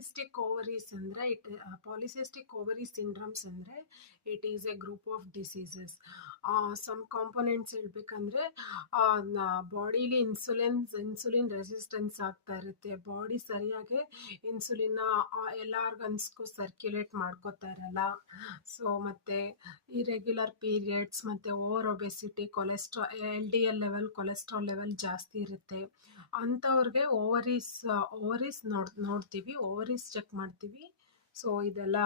Polycystic ovaries ಅಂದರೆ polycystic ovary syndromes ಅಂದರೆ it is a group of diseases. Some components ಹೇಳ್ಬೇಕಂದ್ರೆ bodily insulin resistance ಆಗ್ತಾ ಇರುತ್ತೆ. Body ಸರಿಯಾಗಿ ಇನ್ಸುಲಿನ್ನ ಎಲ್ಲ ಆರ್ಗನ್ಸ್ಗೂ ಸರ್ಕ್ಯುಲೇಟ್ ಮಾಡ್ಕೋತಾ ಇರಲ್ಲ. ಸೊ ಮತ್ತು ಇರೆಗ್ಯುಲರ್ ಪೀರಿಯಡ್ಸ್ ಮತ್ತು over obesity, LDL level, cholesterol level ಜಾಸ್ತಿ ಇರುತ್ತೆ. ಅಂಥವ್ರಿಗೆ ಓವರೀಸ್ ನೋಡ್ತೀವಿ, ಓವರೀಸ್ ಚೆಕ್ ಮಾಡ್ತೀವಿ. ಸೊ ಇದೆಲ್ಲ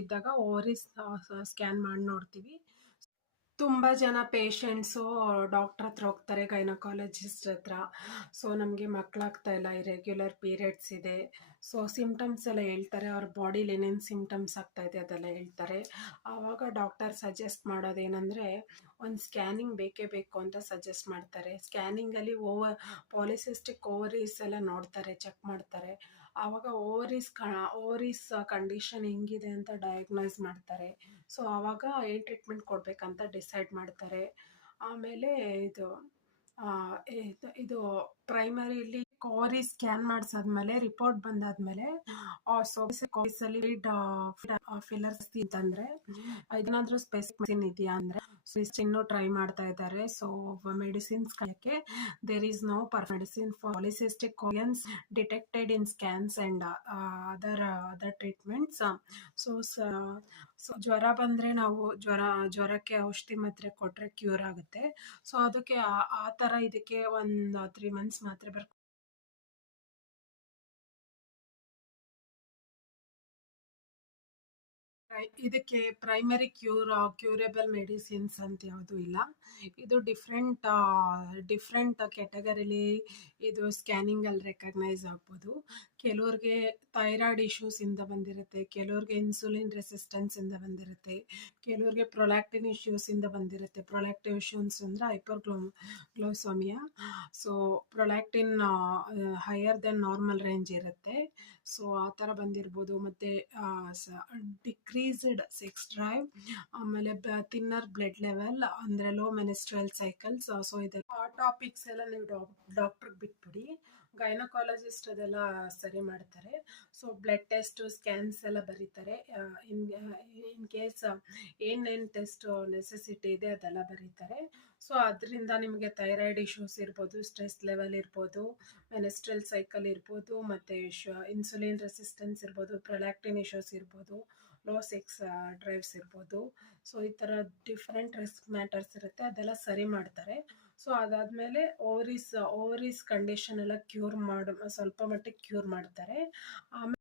ಇದ್ದಾಗ ಓವರೀಸ್ ಸ್ಕ್ಯಾನ್ ಮಾಡಿ ನೋಡ್ತೀವಿ. ತುಂಬ ಜನ ಪೇಷಂಟ್ಸು ಡಾಕ್ಟ್ರ್ ಹತ್ರ ಹೋಗ್ತಾರೆ, ಗೈನಕಾಲಜಿಸ್ಟ್ ಹತ್ರ. ಸೊ ನಮಗೆ ಮಕ್ಕಳಾಗ್ತಾ ಇಲ್ಲ, ಇರೆಗ್ಯುಲರ್ ಪೀರಿಯಡ್ಸ್ ಇದೆ. ಸೊ ಸಿಮ್ಟಮ್ಸ್ ಎಲ್ಲ ಹೇಳ್ತಾರೆ, ಅವ್ರ ಬಾಡಿಲಿ ಏನೇನು ಸಿಮ್ಟಮ್ಸ್ ಆಗ್ತಾ ಇದೆ ಅದೆಲ್ಲ ಹೇಳ್ತಾರೆ. ಆವಾಗ ಡಾಕ್ಟರ್ ಸಜೆಸ್ಟ್ ಮಾಡೋದೇನೆಂದರೆ ಒಂದು ಸ್ಕ್ಯಾನಿಂಗ್ ಬೇಕೇ ಬೇಕು ಅಂತ ಸಜೆಸ್ಟ್ ಮಾಡ್ತಾರೆ. ಸ್ಕ್ಯಾನಿಂಗಲ್ಲಿ ಪಾಲಿಸಿಸ್ಟಿಕ್ ಓವರೀಸ್ ಎಲ್ಲ ನೋಡ್ತಾರೆ, ಚೆಕ್ ಮಾಡ್ತಾರೆ. ಆವಾಗ ಓವರೀಸ್ ಕಂಡೀಷನ್ ಹೆಂಗಿದೆ ಅಂತ ಡಯಾಗ್ನೈಸ್ ಮಾಡ್ತಾರೆ. ಸೊ ಆವಾಗ ಏನು ಟ್ರೀಟ್ಮೆಂಟ್ ಕೊಡಬೇಕಂತ ಡಿಸೈಡ್ ಮಾಡ್ತಾರೆ. ಆಮೇಲೆ ಇದು ಪ್ರೈಮರಿಲಿ ಓವರಿ ಸ್ಕ್ಯಾನ್ ಮಾಡಿಸಾದ್ಮೇಲೆ ರಿಪೋರ್ಟ್ ಬಂದಾದ್ಮೇಲೆ ಫಿಲ್ಲರ್ಸ್ ಅಂತಂದ್ರೆ ಏನಾದ್ರೂ ಸ್ಪೆಸಿಫಿಕ್ ಇದೆಯಾ ಅಂದ್ರೆ ಇನ್ನೂ ಟ್ರೈ ಮಾಡ್ತಾ ಇದ್ದಾರೆ. ಸೊ ಮೆಡಿಸಿನ್ಸ್ ಕಾಯಕ್ಕೆ there is no medicine for polycystic ovaries detected in scans and other treatments. So ಜ್ವರ ಬಂದರೆ ನಾವು ಜ್ವರಕ್ಕೆ ಔಷಧಿ ಮಾತ್ರೆ ಕೊಟ್ಟರೆ ಕ್ಯೂರ್ ಆಗುತ್ತೆ. ಸೊ ಅದಕ್ಕೆ ಆ ಥರ ಇದಕ್ಕೆ ಒಂದು 3 months ಮಾತ್ರೆ ಇದಕ್ಕೆ ಪ್ರೈಮರಿ ಕ್ಯೂರೇಬಲ್ ಮೆಡಿಸಿನ್ಸ್ ಅಂತ ಯಾವುದೂ ಇಲ್ಲ. ಇದು ಡಿಫ್ರೆಂಟ್ ಕ್ಯಾಟಗರಿಲಿ ಇದು ಸ್ಕ್ಯಾನಿಂಗಲ್ಲಿ ರೆಕಗ್ನೈಸ್ ಆಗ್ಬೋದು. ಕೆಲವ್ರಿಗೆ ಥೈರಾಯ್ಡ್ ಇಶ್ಯೂಸಿಂದ ಬಂದಿರುತ್ತೆ, ಕೆಲವ್ರಿಗೆ ಇನ್ಸುಲಿನ್ ರೆಸಿಸ್ಟೆನ್ಸಿಂದ ಬಂದಿರುತ್ತೆ, ಕೆಲವ್ರಿಗೆ ಪ್ರೊಲ್ಯಾಕ್ಟಿನ್ ಇಶ್ಯೂಸಿಂದ ಬಂದಿರುತ್ತೆ. ಪ್ರೊಲ್ಯಾಕ್ಟಿವ್ ಇಶ್ಯೂಸ್ ಅಂದರೆ hyperglycaemia. So prolactin higher than normal range ಇರುತ್ತೆ. ಸೊ ಆ ಥರ ಬಂದಿರ್ಬೋದು. ಮತ್ತು ಡಿಕ್ರೀಸ್ಡ್ ಸೆಕ್ಸ್ ಡ್ರೈವ್, ಆಮೇಲೆ ಥಿನ್ನರ್ ಬ್ಲಡ್ ಲೆವೆಲ್ ಅಂದರೆ ಲೋ ಮೆನಿಸ್ಟ್ರಲ್ ಸೈಕಲ್ಸ್. ಸೊ ಇದೆಲ್ಲ ಆ ಟಾಪಿಕ್ಸ್ ಎಲ್ಲ ನೀವು ಡಾಕ್ಟ್ರಿಗೆ ಬಿಟ್ಬಿಡಿ, ಗೈನಕಾಲಜಿಸ್ಟ್ ಅದೆಲ್ಲ ಸರಿ ಮಾಡ್ತಾರೆ. ಸೊ ಬ್ಲಡ್ ಟೆಸ್ಟ್, ಸ್ಕ್ಯಾನ್ಸ್ ಎಲ್ಲ ಬರೀತಾರೆ. ಇನ್ ಕೇಸ್ ಏನೇನು ಟೆಸ್ಟ್ ನೆಸೆಸಿಟಿ ಇದೆ ಅದೆಲ್ಲ ಬರೀತಾರೆ. ಸೊ ಅದರಿಂದ ನಿಮಗೆ ಥೈರಾಯ್ಡ್ ಇಶ್ಯೂಸ್ ಇರ್ಬೋದು, ಸ್ಟ್ರೆಸ್ ಲೆವೆಲ್ ಇರ್ಬೋದು, ಮೆನಿಸ್ಟ್ರಲ್ ಸೈಕಲ್ ಇರ್ಬೋದು, ಮತ್ತು ಇನ್ಸುಲಿನ್ ರೆಸಿಸ್ಟೆನ್ಸ್ ಇರ್ಬೋದು, ಪ್ರೊಲ್ಯಾಕ್ಟಿನ್ ಇಶ್ಯೂಸ್ ಇರ್ಬೋದು, ಲೋ ಸೆಕ್ಸ್ ಡ್ರೈವ್ಸ್ ಇರ್ಬೋದು. ಸೊ ಈ ಥರ ಡಿಫ್ರೆಂಟ್ ರಿಸ್ಕ್ ಮ್ಯಾಟರ್ಸ್ ಇರುತ್ತೆ, ಅದೆಲ್ಲ ಸರಿ ಮಾಡ್ತಾರೆ. ಸೊ ಅದಾದಮೇಲೆ ಓವರೀಸ್ ಕಂಡೀಷನ್ ಎಲ್ಲ ಸ್ವಲ್ಪ ಮಟ್ಟಿಗೆ ಕ್ಯೂರ್ ಮಾಡ್ತಾರೆ. ಆಮೇಲೆ